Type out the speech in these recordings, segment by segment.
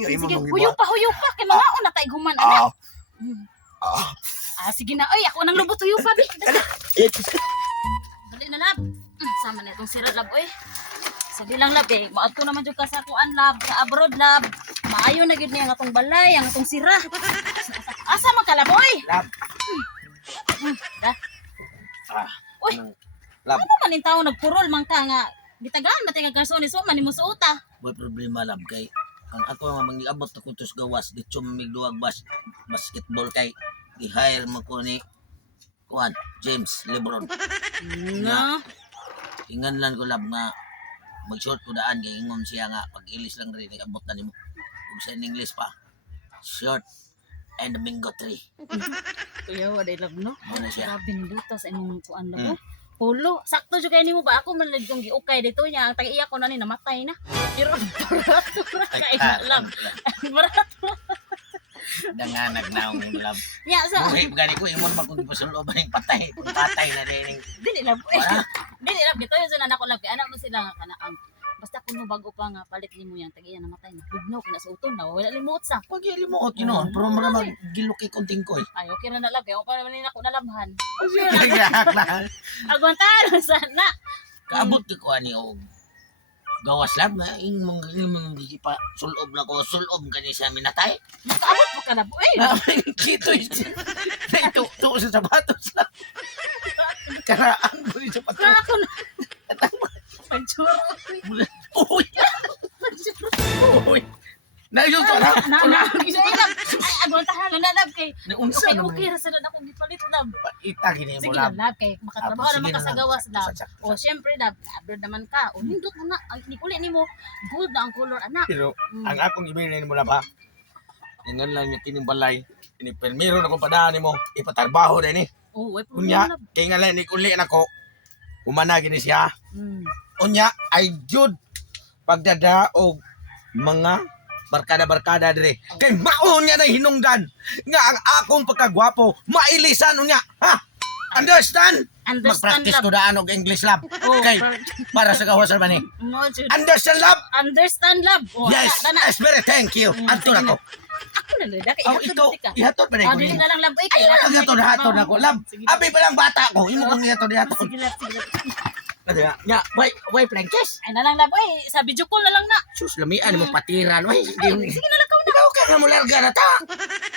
Sige, Imong huyo pa, kay mga na tay guman ana. Sige na, ay ako nang lubot huyo pa bi. Dali na lab. Sama na itong sira lab oy. Sabi lang lab eh, maadto naman jud ka sa kuan lab, sa abroad lab. Maayo na gid niya ang atong balay, ang atong sira. Asa man ka lab oy? Lab. Uy. Lab. Ano man in tawo nagpurol man ka nga gitagaan matay nga garsones wa man nimo suota. May problema lab kay ang ako nga mangiabot ako tus gawas di chumigduwag basketball kay i-hire mo ko ni kuan James Lebron. No. Ingan lang ko lab nga mag-short ko daan kay ingon siya nga pag-ilis lang rin abot na nimo. Ug sa English pa. Short and mingo tree. Kuya wa day lab no. Ano siya? Grabe nduta sa imong kuan lab. Pulo, sakto jud kay nimo ba ako man lang kong giukay dito niya ang tag-iya ko na ni namatay na. Pero barato ra kay lab. Barato. Danganag na ang lab. Ya sa Buhay gani ko imon magkung pasulo ba ning patay. Kung patay na rin. dili lab. Wala. Dili lab dito yung anak ko lab kay anak mo sila nga kanaan. Basta kuno bago pa nga palit nimo yang tag-iya namatay na. Bugnaw kina sa uton na wala limuot sa. Pag ilimuot yun pero mga magiluki konting koy. Ay okay na lab kay o pa man ako nalabhan. Kaabot Agwantahan sana. ko ani og gawas lab na imong di pa sulob na ko sulob kani sa minatay. Kaabot mo ka lab. Ay, Kito ito to sa sapatos lang. Karaan ko sa sapatos. ako na. Pagsuro. Uy. Uy. Nayon to na. Ay, agwantahan na lab kay. Naunsa naman. Okay ra sa na akong gipalit lab. Ita gini mo Sige lab. lab kay makatrabaho Sige naman ka na sa lang. gawas lab. Saksak. O syempre lab, abroad naman ka. O nindot mo na, ang uli nimo good na ang color anak. Pero ang akong ibilin mo na ba? Ingan lang yung kining balay. Inipermiro na kung padaan mo. Ipatarbaho din eh. Oh, way Unya, problema lab. kaya nga lang uli na ko. Umana gini siya. Mm. Unya, ay jud pagdada o mga barkada-barkada dire. Kay maon niya na hinungdan nga ang akong pagkagwapo mailisan unya. Ha? Understand? Understand Mag-practice lab. ko daan og English lab. Oh, Kay para sa gawas ba ni? Mo jud. Understand lab? Understand lab. Oh, Yes, dana. very thank you. Anto na ko. Ako na lada kay Oh, ikaw, ihatod ba na Ah, dili ko? na lang lab. Ay, Ay, wala ka to hatod na ko. Lab, Sige. abi pa lang bata ko. Imo kong ihatod ihatod. Sige lab, sige lab. Ya, wait, Frances. Ay na lang lab. Ay, sa video call na lang na. Sus, lamian mo patiran. Ay, Ay, sige na lang ka na. Ikaw ka nga mo larga na ta.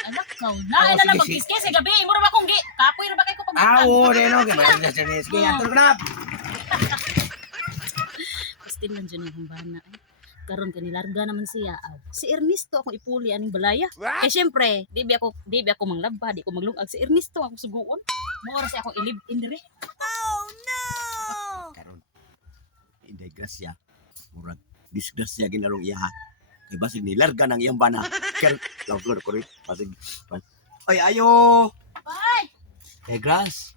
Anak ka na. Ay na lang sige, magkiskis sa gabi. Imo ra ba kong gi? Kapoy ra ba kay ko pag Awo, reno, kaya ba sa Sige, atol ko na. Still lang dyan yung bana eh. Karon kanilarga naman siya. Aw, si Ernesto akong ipuli aning balaya. Eh syempre, di ba ako manglaba, di ko maglungag si Ernesto ako suguon. Mo oras ako ilib indire. Karon inday grasya murag disgrasya ginarong iya ha kay basig nilarga ng iyang bana ker lawlor ko rin basig ay ayo Bye. kay grass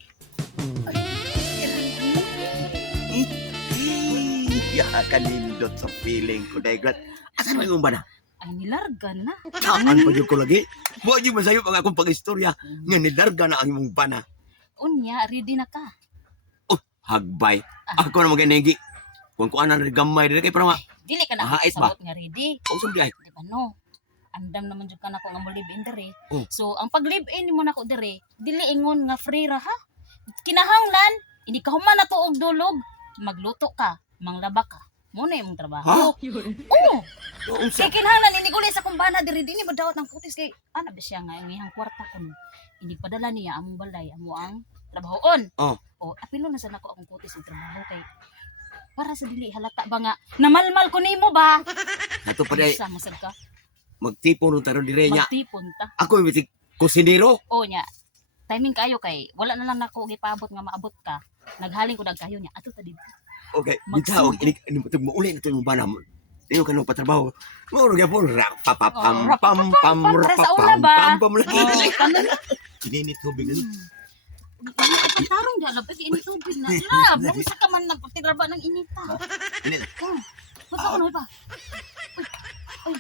iya kanindot sa feeling ko day grass asan mo yung bana Ay nilarga na. saan pa yun ko lagi mo yung masayop ang akong pag-istorya nga nilarga na ang imong bana Unya, ready na ka. hagbay ako na maganegi kung anan rin gamay rin kay para ma Dili ka na Ahait ba? sabot nga ready. o sabi ay Di ba no? Andam naman jud ka na ko nga mo live in dire. Oh. So ang pag live in mo nako dire, dili ingon nga free ra ha. Kinahanglan, hindi ka human na tuog dulog, magluto ka, manglaba ka. Mo na imong trabaho. Ha? Oo. unsa Kay kinahanglan ini guli sa kumbana diri dinhi madawat ng putis kay ana ba siya nga ang iyang kwarta kun. Hindi padala niya among balay amo ang trabahoon. Oh. O apilo na sa nako akong putis og trabaho kay para sa dili halata ba nga namalmal ko nimo ba? ato pa day Sa masad ka. magtipon ron taron dire nya Magtipon ta. ako yung bitik kusinero O nya. Timing kayo kay wala na lang nako gipaabot nga maabot ka. Naghaling ko dag kayo nya ato ta dito. okay Magsugod. bitaw ini mo uli na to yung bana mo Iyo ka nung patrabaho. Muro ka po, rap, pam, pam, Oh, pam, pam, para sa pam, una ba? pam, pam, lagi. Oh, kanan. Ininit tubig na. Tarong dyan, labas init tubig na. Lab, namusa ka man nagpatiraba ng inita. Init. Oh, ba't ako na ba? Uy, uy,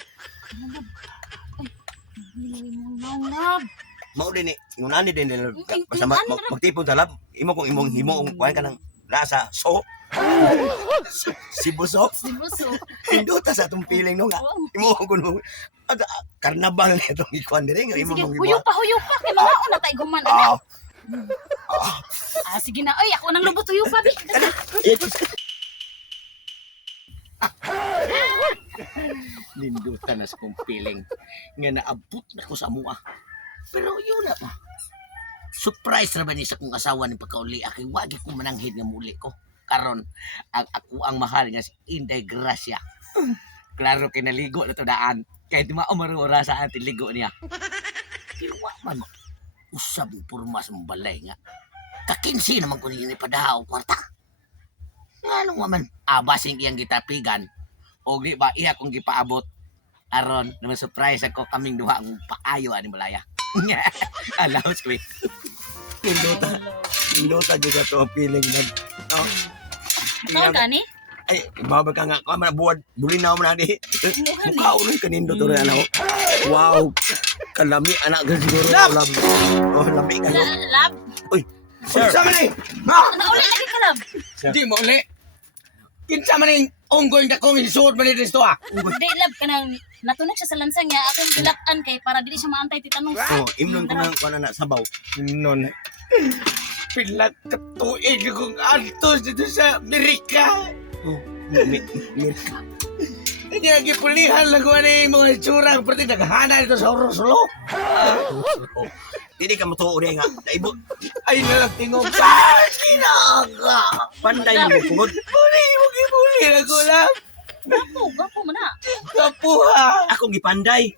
lab. Uy, hindi mo na, lab. Mao din eh, ngunani din nila. Yung Basta magtipon sa lab, imo kung imong himo, kuhan ka ng lasa, so. Si Busok, Si Buso. induta sa atong feeling no nga. Oh, Imo kung Karnabal na itong ikuan dire nga imo Sige, mong huyo pa. Kay mga una tayo guman. Ah, Sige na. Ay, ako nang lubot huyo pa, bi. Lindutan na sa kong feeling nga naabot na ko sa mua. Pero yun na pa. Surprise na ba ni sa kong asawa ni pagkauli aking wagi ko mananghid nga muli ko. Karon ang ako ang mahal nga si Inday Gracia. Klaro kinaligo na to daan. Kaya di maumara sa ating ligo niya. Pero wa man usab ang purmas mong balay nga. Kakinsi naman ko niya padahaw kwarta. Nga nung man basing iyang gitapigan. O di ba iya kong gipaabot. Aron naman surprise ako kaming duha ang paayo ani malaya. Alawas ko eh. Pinduta juga to ang feeling nag. Oh. Saan ka ni? Ay, babag ka nga. Kama na buwad. Buli na ako na di. Mukha ulit kanindo to rin ano. Wow. Kalami anak ka siguro. Lab! Oh, lami ka. Lab? Sir! Kinsa man ni? Ha? Nauli lagi ka, lab. Di mo uli. Kinsa man ni unggoy na kong isuod man ni Risto ah. Di, lab ka nang natunog siya sa lansang niya. Akong gilakan kay para dili siya maantay titanong. Oh, imnon ko na sabaw. Non. Pilat ka tuig kong antos dito sa Amerika. Oh, Mirka. Hindi ang gipulihan lang ko ano yung mga itsura. Pati naghana dito sa Oroslo. Hindi ka matuo rin nga. Naibo. Ay nalang tingog. Sinaga! Panday mo pungod. Pari mo gipuli na ko lang. Gapo mo na. Kapuha. Akong gipanday.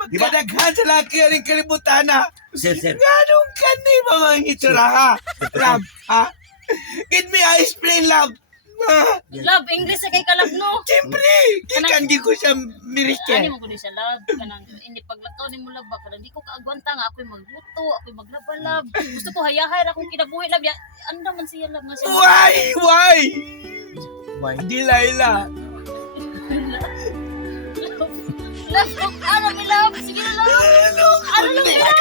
Pagkadaghan sa laki ang kalibutan na. Sir. Ganong kani ba mga itsura ha? Lab, ha? Give me a explain, lab. Ha? Lab, English sa kay kalab no. Siyempre, kikandi ko siya Ani mirike. mo kundi siya lab kanang hindi paglakaw ni mo lab ba kanang di ko kaagwanta nga ako'y magluto, ako'y maglaba-lab. Gusto ko hayahay ra akong kinabuhi lab. Anda man siya lab nga siya. Why? Di Laila. Lab, ano mi lab? Sige na lab. Ano lang mi lab?